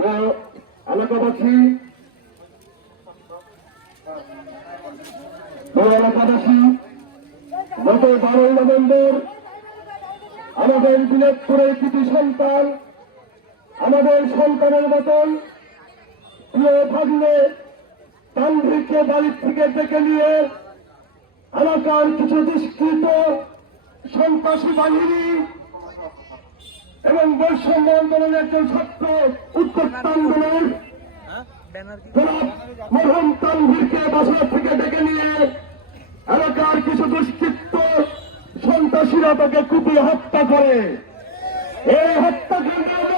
এলাকাবাসী গত 12 নভেম্বর আমাদের দিনাজপুরের কৃতি সন্তান, আমাদের সন্তানের মতন প্রিয় ভাগ্নে তানভীরকে বাড়ির থেকে ডেকে নিয়ে এলাকার কিছু দুষ্কৃত সন্ত্রাসী বাহিনী এবং বৈষম্য আন্দোলনের একজন ছাত্র উদ্যোক্তা আন্দোলনের মরহুম তানভীরকে বাসা থেকে ডেকে নিয়ে এলাকার কিছু দুষ্কৃত সন্ত্রাসীরা তাকে কুপিয়ে হত্যা করে। এই হত্যাকাণ্ডের